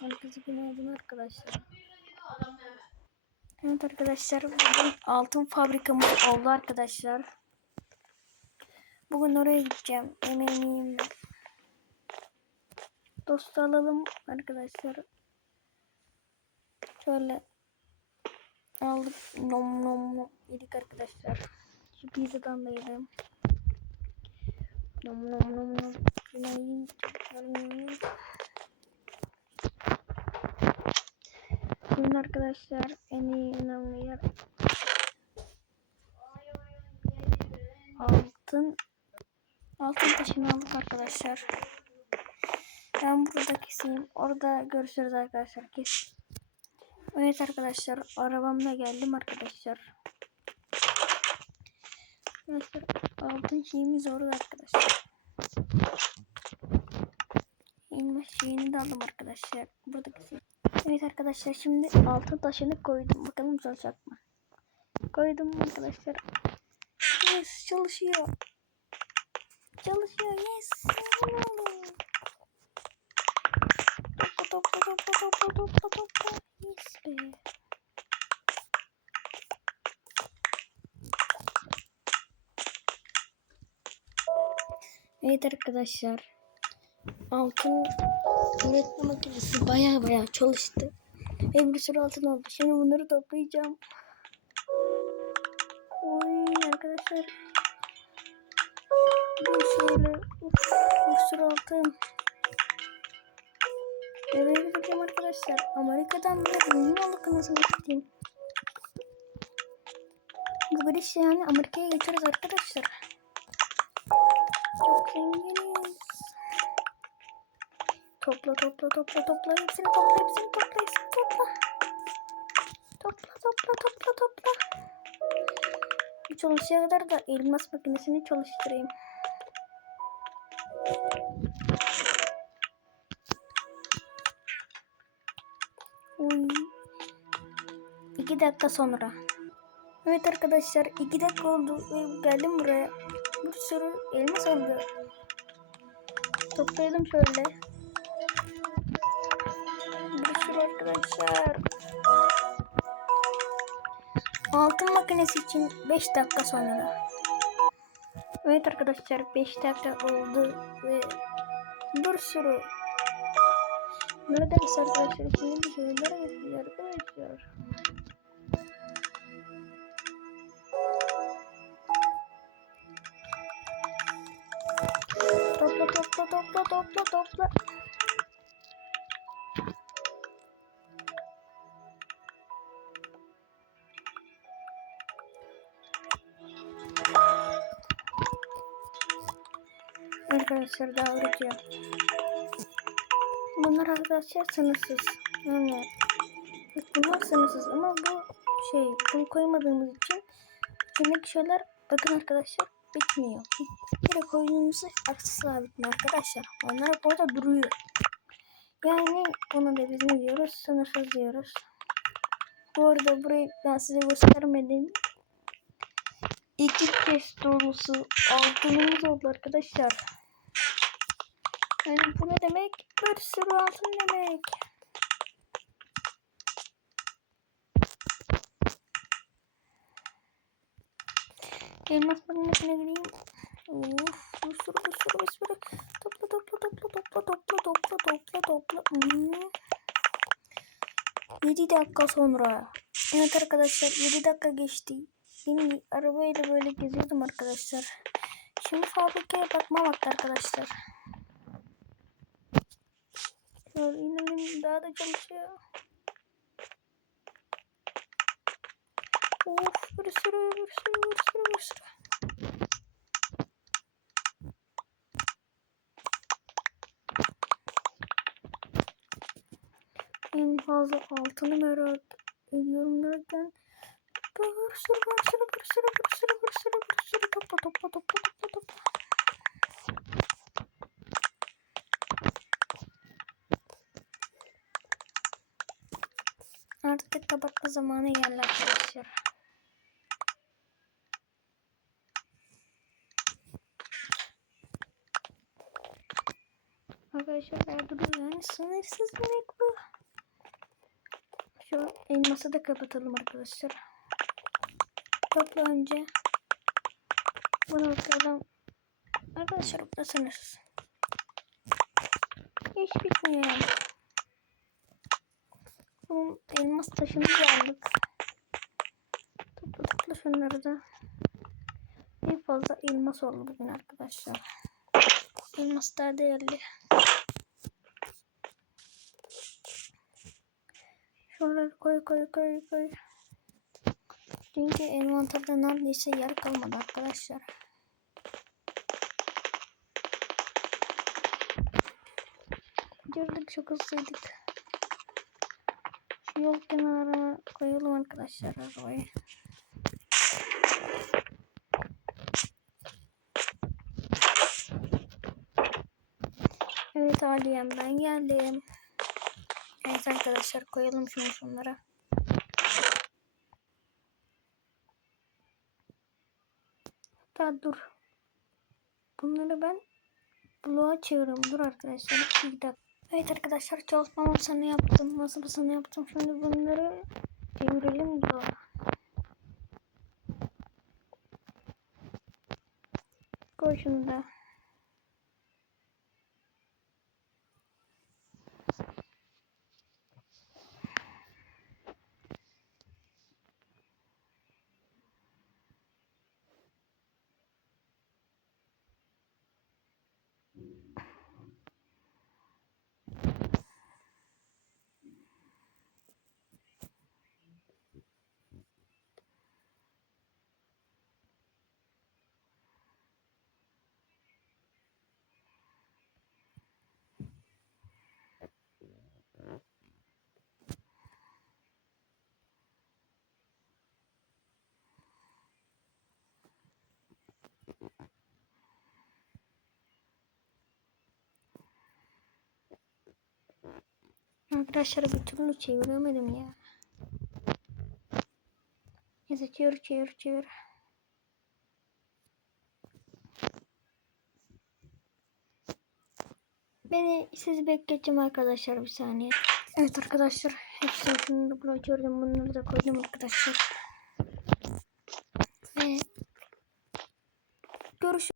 Herkese günaydın arkadaşlar. Evet arkadaşlar bugün altın fabrikamız oldu arkadaşlar. Bugün oraya gideceğim. Emeğimi Dostu alalım arkadaşlar. Şöyle aldık. Nom nom nom yedik arkadaşlar. Şu pizzadan da yedim. Nom nom nom nom. Şunu yiyeyim. Şunu yiyeyim. Bugün arkadaşlar en iyi önemli yer altın altın taşını aldık arkadaşlar. Ben burada keseyim. Orada görüşürüz arkadaşlar. Kes. Evet arkadaşlar arabamla geldim arkadaşlar. Arkadaşlar altın şeyimiz orada arkadaşlar. İnme şeyini de aldım arkadaşlar. Burada keseyim. Evet arkadaşlar şimdi altın taşını koydum. Bakalım çalışacak mı? Koydum arkadaşlar. Yes çalışıyor. Çalışıyor yes. Topla topla topla topla topla topla. Yes be. Evet arkadaşlar. Altın üretme makinesi baya baya çalıştı. Ve bir sürü altın oldu. Şimdi bunları toplayacağım. Oy arkadaşlar. Bir şöyle uf, bir sürü altın. Eve gideceğim arkadaşlar. Amerika'dan bir ünlü olduk nasıl gideyim. Bu giriş yani Amerika'ya geçeriz arkadaşlar. Çok zenginiz. Topla topla topla topla hepsini topla hepsini topla hepsini topla. Topla topla topla topla. Bu çalışana kadar da elmas makinesini çalıştırayım. Uy. İki dakika sonra. Evet arkadaşlar iki dakika oldu ve geldim buraya. Bir sürü elmas oldu. Toplayalım şöyle. Arkadaşlar. Altın makinesi için 5 dakika sonra. Evet arkadaşlar 5 dakika oldu ve bir sürü Neredeyse arkadaşlar şimdi bir şeyler yapıyor arkadaşlar. Topla topla topla topla topla. Arkadaşlar daha üretiyor. Bunlar arkadaşlar sınırsız. Yani bunlar sınırsız ama bu şey bunu koymadığımız için içindeki şeyler bakın arkadaşlar bitmiyor. Direkt oyunumuzu aksi sabitme arkadaşlar. Onlar burada duruyor. Yani ona da biz ne diyoruz? Sınırsız diyoruz. Bu arada burayı ben size göstermedim. İki kez dolusu altınımız oldu arkadaşlar. Yani bu ne demek? Bir sürü altın demek. Elmas makinesine gireyim. Of, bir sürü bir sürü bir sürü. Topla topla topla topla topla topla topla topla. Hmm. 7 dakika sonra. Evet arkadaşlar 7 dakika geçti. Benim arabayla böyle geziyordum arkadaşlar. Şimdi fabrikaya bakma vakti arkadaşlar. İnelim daha da çalışıyor. Of bir sürü bir sürü bir sürü bir sürü. En fazla altını merak ediyorum derken bir sürü bir sürü bir sürü bir sürü bir sürü bir sürü topla topla topla topla topla. Artık kapatma zamanı geldi arkadaşlar. Arkadaşlar duruyor yani sınırsız demek bu. Şu elması da kapatalım arkadaşlar. Topla önce. Bunu bakalım. Arkadaşlar bu da sınırsız. Hiç bitmiyor yani. Bunun elmas taşını da aldık. Topla topla şunları da. Bir fazla elmas oldu bugün arkadaşlar. Elmas daha değerli. Şuraları koy koy koy koy. Çünkü envanterde neredeyse yer kalmadı arkadaşlar. Gördük çok hızlıydık. Yol kenarına koyalım arkadaşlar arabayı. Evet Aliyem ben geldim. Evet arkadaşlar koyalım şunu şunlara. Hatta dur. Bunları ben bloğa çeviriyorum. Dur arkadaşlar. Bir dakika. Evet arkadaşlar çalışma masanı yaptım. Masa masanı yaptım. Şimdi bunları çevirelim bloğa. Koy da. Arkadaşlar bir türlü çeviremedim ya. Neyse çevir çevir çevir. Beni siz bekleteceğim arkadaşlar bir saniye. Evet arkadaşlar hepsini buraya çevirdim. Bunları da koydum arkadaşlar.